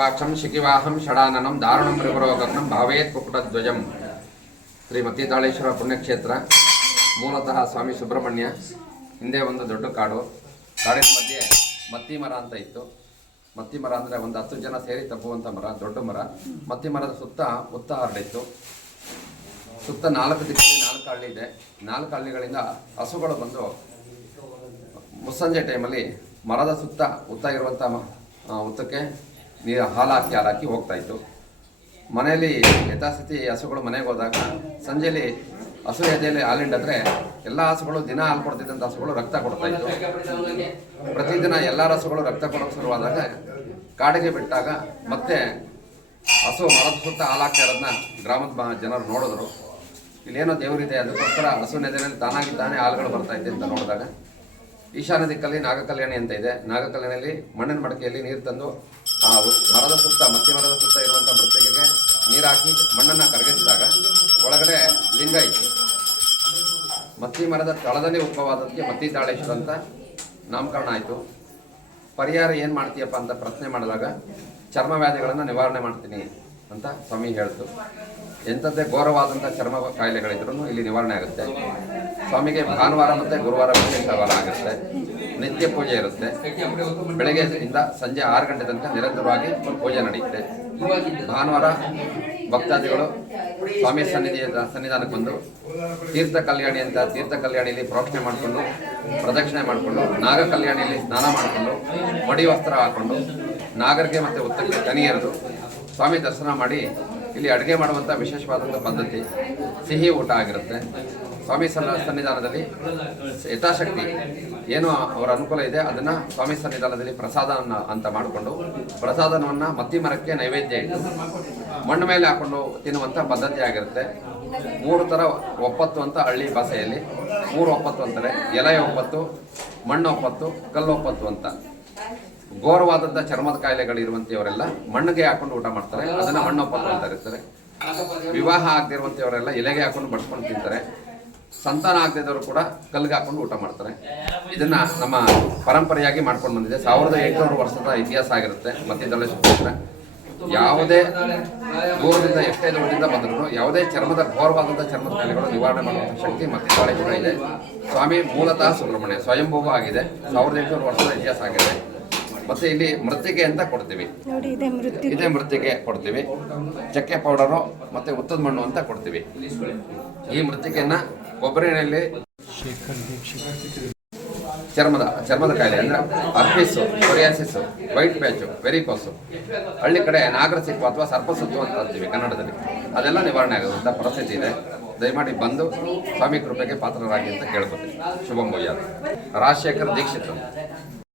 ವಾಕ್ಷಂ ಶಿಖಿವಾಹಂ ಷಡಾನನಂ ದಾರುಣಂ ರಿಪುರೋಗಗ್ನಂ ಭಾವೇತ್ ಕುಕ್ಕುಟಧ್ವಜಂ ಶ್ರೀ ಮತ್ತಿತಾಳೇಶ್ವರ ಪುಣ್ಯಕ್ಷೇತ್ರ. ಮೂಲತಃ ಸ್ವಾಮಿ ಸುಬ್ರಹ್ಮಣ್ಯ. ಹಿಂದೆ ಒಂದು ದೊಡ್ಡ ಕಾಡು. ಕಾಡಿನ ಮಧ್ಯೆ ಮತ್ತಿ ಮರ ಅಂತ ಇತ್ತು. ಮತ್ತಿ ಮರ ಅಂದರೆ ಒಂದು ಹತ್ತು ಜನ ಸೇರಿ ತಪ್ಪುವಂಥ ಮರ, ದೊಡ್ಡ ಮರ. ಮತ್ತಿ ಮರದ ಸುತ್ತ ಉತ್ತ ಹರಡಿತ್ತು. ಸುತ್ತ ನಾಲ್ಕು ದಿಕ್ಕಲ್ಲಿ ನಾಲ್ಕು ಹಳ್ಳಿ ಇದೆ. ನಾಲ್ಕು ಹಳ್ಳಿಗಳಿಂದ ಹಸುಗಳು ಬಂದು ಮುಸ್ಸಂಜೆ ಟೈಮಲ್ಲಿ ಮರದ ಸುತ್ತ ಉತ್ತ ಇರುವಂಥ ಉತ್ತಕ್ಕೆ ನೀರು ಹಾಲಾಕಿ ಹಾಲಾಕಿ ಹಾಲು ಹಾಕಿ ಹೋಗ್ತಾ ಇತ್ತು ಮನೆಯಲ್ಲಿ ಯಥಾಸ್ಥಿತಿ ಹಸುಗಳು ಮನೆಗೆ ಹೋದಾಗ ಸಂಜೆಯಲ್ಲಿ ಹಸು ಎದೆಯಲ್ಲಿ ಹಾಲಿಂಡಾದರೆ ಎಲ್ಲ ಹಸುಗಳು ದಿನ ಹಾಲು ಕೊಡ್ತಿದ್ದಂಥ ಹಸುಗಳು ರಕ್ತ ಕೊಡ್ತಾ ಇತ್ತು ಪ್ರತಿದಿನ ಎಲ್ಲ ಹಸುಗಳು ರಕ್ತ ಕೊಡೋಕೆ ಶುರುವಾದಾಗ ಕಾಡಿಗೆ ಬಿಟ್ಟಾಗ ಮತ್ತೆ ಹಸು ಮರದ ಸುತ್ತ ಹಾಲು ಹಾಕ್ತಾ ಇರೋದನ್ನ ಗ್ರಾಮದ ಜನರು ನೋಡಿದ್ರು. ಇಲ್ಲೇನೋ ದೇವರಿದೆ, ಅದಕ್ಕೋಸ್ಕರ ಹಸು ನೆದೆಯಲ್ಲಿ ತಾನಾಗಿ ತಾನೇ ಹಾಲುಗಳು ಬರ್ತಾ ಇದೆ ಅಂತ ನೋಡಿದಾಗ ಈಶಾನ್ಯ ದಿಕ್ಕಲ್ಲಿ ನಾಗಕಲ್ಯಾಣಿ ಅಂತ ಇದೆ. ನಾಗಕಲ್ಯಾಣಿಯಲ್ಲಿ ಮಣ್ಣಿನ ಮಡಕೆಯಲ್ಲಿ ನೀರು ತಂದು ಆ ಮರದ ಸುತ್ತ, ಮತ್ತಿ ಮರದ ಸುತ್ತ ಇರುವಂಥ ಮೃತ್ತಿಗೆಗೆ ನೀರು ಹಾಕಿ ಮಣ್ಣನ್ನು ಕರಗಿಸಿದಾಗ ಒಳಗಡೆ ಲಿಂಗ ಇತ್ತು ಮತ್ತಿ ಮರದ ತಳದಲ್ಲಿ ಉಪವಾದಕ್ಕೆ ಮತ್ತಿ ತಾಳೇಶ್ವರ ಅಂತ ನಾಮಕರಣ ಆಯಿತು. ಪರಿಹಾರ ಏನು ಮಾಡ್ತೀಯಪ್ಪ ಅಂತ ಪ್ರಶ್ನೆ ಮಾಡಿದಾಗ ಚರ್ಮ ವ್ಯಾಧಿಗಳನ್ನು ನಿವಾರಣೆ ಮಾಡ್ತೀನಿ. ಅಂತ ಸ್ವಾಮಿ ಹೇಳ್ತು. ಎಂಥದ್ದೇ ಘೋರವಾದಂಥ ಚರ್ಮ ಕಾಯಿಲೆಗಳಿದ್ರೂ ಇಲ್ಲಿ ನಿವಾರಣೆ ಆಗುತ್ತೆ. ಸ್ವಾಮಿಗೆ ಭಾನುವಾರ ಮತ್ತು ಗುರುವಾರ ವಾರ ಆಗುತ್ತೆ. ನಿತ್ಯ ಪೂಜೆ ಇರುತ್ತೆ. ಬೆಳಗ್ಗೆ ಇಂದ ಸಂಜೆ ಆರು ಗಂಟೆ ತನಕ ನಿರಂತರವಾಗಿ ಪೂಜೆ ನಡೆಯುತ್ತೆ ಭಾನುವಾರ ಭಕ್ತಾದಿಗಳು ಸ್ವಾಮಿ ಸನ್ನಿಧಿಯ ಸನ್ನಿಧಾನಕ್ಕೆ ಬಂದು ತೀರ್ಥ ಕಲ್ಯಾಣಿ ಅಂತ ತೀರ್ಥ ಕಲ್ಯಾಣಿಯಲ್ಲಿ ಪ್ರೋಕ್ಷಣೆ ಮಾಡಿಕೊಂಡು, ಪ್ರದಕ್ಷಿಣೆ ಮಾಡಿಕೊಂಡು, ನಾಗ ಕಲ್ಯಾಣಿಯಲ್ಲಿ ಸ್ನಾನ ಮಾಡಿಕೊಂಡು, ಮಡಿ ವಸ್ತ್ರ ಹಾಕೊಂಡು, ನಾಗರಿಗೆ ಮತ್ತು ಉತ್ತಕ್ಕೆ ತನಿ ಸ್ವಾಮಿ ದರ್ಶನ ಮಾಡಿ ಇಲ್ಲಿ ಅಡುಗೆ ಮಾಡುವಂಥ ವಿಶೇಷವಾದಂಥ ಪದ್ಧತಿ, ಸಿಹಿ ಊಟ ಆಗಿರುತ್ತೆ. ಸ್ವಾಮಿ ಸನ್ನ, ಸನ್ನಿಧಾನದಲ್ಲಿ ಯಥಾಶಕ್ತಿ ಏನು ಅವರ ಅನುಕೂಲ ಇದೆ, ಅದನ್ನು ಸ್ವಾಮಿ ಸನ್ನಿಧಾನದಲ್ಲಿ ಪ್ರಸಾದವನ್ನು ಅಂತ ಮಾಡಿಕೊಂಡು ಪ್ರಸಾದನವನ್ನು ಮತ್ತಿ ಮರಕ್ಕೆ ನೈವೇದ್ಯ ಇಟ್ಟು, ಮಣ್ಣು ಮೇಲೆ ಹಾಕೊಂಡು ತಿನ್ನುವಂಥ ಪದ್ಧತಿ ಆಗಿರುತ್ತೆ. ಮೂರು ಥರ ಒಪ್ಪತ್ತು ಅಂತ ಹಳ್ಳಿ ಭಾಷೆಯಲ್ಲಿ, ಮೂರು ಒಪ್ಪತ್ತು ಅಂತಾರೆ, ಎಲೆ ಒಪ್ಪತ್ತು, ಮಣ್ಣು ಒಪ್ಪತ್ತು, ಕಲ್ಲು ಒಪ್ಪತ್ತು ಅಂತ. ಘೋರವಾದಂಥ ಚರ್ಮದ ಕಾಯಿಲೆಗಳು ಕಾಯಿಲೆಗಳಿರುವಂಥವರೆಲ್ಲ ಮಣ್ಣಿಗೆ ಹಾಕೊಂಡು ಊಟ ಮಾಡ್ತಾರೆ. ಅದನ್ನ ಮಣ್ಣು ಒಪ್ಪತ್ತು ಅಂತ ಇರ್ತಾರೆ ವಿವಾಹ ಆಗದಿರುವಂಥವರೆಲ್ಲ ಎಲೆಗೆ ಹಾಕೊಂಡು ಬಡ್ಸ್ಕೊಂಡು ತಿಂತಾರೆ. ಸಂತಾನ ಆಗದಿದ್ದವರು ಕೂಡ ಕಲ್ಲಿಗೆ ಹಾಕೊಂಡು ಊಟ ಮಾಡ್ತಾರೆ. ಇದನ್ನ ನಮ್ಮ ಪರಂಪರೆಯಾಗಿ ಮಾಡ್ಕೊಂಡು ಬಂದಿದೆ. ಸಾವಿರದ ಎಂಟುನೂರು ವರ್ಷದ ಇತಿಹಾಸ ಆಗಿರುತ್ತೆ. ಮಧ್ಯದಲ್ಲೇ ಸುತ್ತಿದ್ರೆ ಯಾವುದೇ ದೂರದಿಂದ ಎಷ್ಟೇ ದೂರದಿಂದ ಬಂದರೂ ಯಾವುದೇ ಚರ್ಮದ ಘೋರವಾದಂಥ ಚರ್ಮದ ಕಾಯಿಲೆಗಳು ನಿವಾರಣೆ ಮಾಡುವಂಥ ಶಕ್ತಿ ಮತ್ತೆ ಕೂಡ ಇದೆ. ಸ್ವಾಮಿ ಮೂಲತಃ ಸುಬ್ರಹ್ಮಣ್ಯ ಸ್ವಯಂಭೂವ ಆಗಿದೆ. ಸಾವಿರದ ಎಂಟುನೂರು ವರ್ಷದ ಇತಿಹಾಸ ಆಗಿದೆ. ಮತ್ತೆ ಇಲ್ಲಿ ಮೃತ್ತಿಗೆ ಅಂತ ಕೊಡ್ತೀವಿ. ನೋಡಿ ಇದೆ ಮೃತ್ಯು. ಇದೇ ಮೃತ್ತಿಗೆ ಕೊಡ್ತೀವಿ. ಚಕ್ಕೆ ಪೌಡರು ಮತ್ತೆ ಉತ್ತದ ಮಣ್ಣು ಅಂತ ಕೊಡ್ತೀವಿ. ಈ ಮೃತ್ತಿಗೆಯನ್ನು ಕೊಬ್ಬರಿ ಎಣ್ಣೆಯಲ್ಲಿ ಚರ್ಮದ ಚರ್ಮದ ಕಾಯಿಲೆ ಅಂದ್ರೆ ಅರ್ಪಿಸು ಕೊರಿಯಾಸಿಸ್ ವೈಟ್ ಪ್ಯಾಚು ವೆರಿಕೋಸು. ಹಳ್ಳಿ ಕಡೆ ನಾಗರ ಸಿಕ್ಕು ಅಥವಾ ಸರ್ಪ ಸುತ್ತು ಅಂತ ಅಂತೀವಿ ಕನ್ನಡದಲ್ಲಿ. ಅದೆಲ್ಲ ನಿವಾರಣೆ ಆಗುವಂಥ ಪರಿಸ್ಥಿತಿ ಇದೆ. ದಯಮಾಡಿ ಬಂದು ಸ್ವಾಮಿ ಕೃಪೆಗೆ ಪಾತ್ರರಾಗಿ ಅಂತ ಕೇಳ್ಬೋದು. ಶುಭಂ ಭಯ್ಯ ರಾಜಶೇಖರ್ ದೀಕ್ಷಿತ್.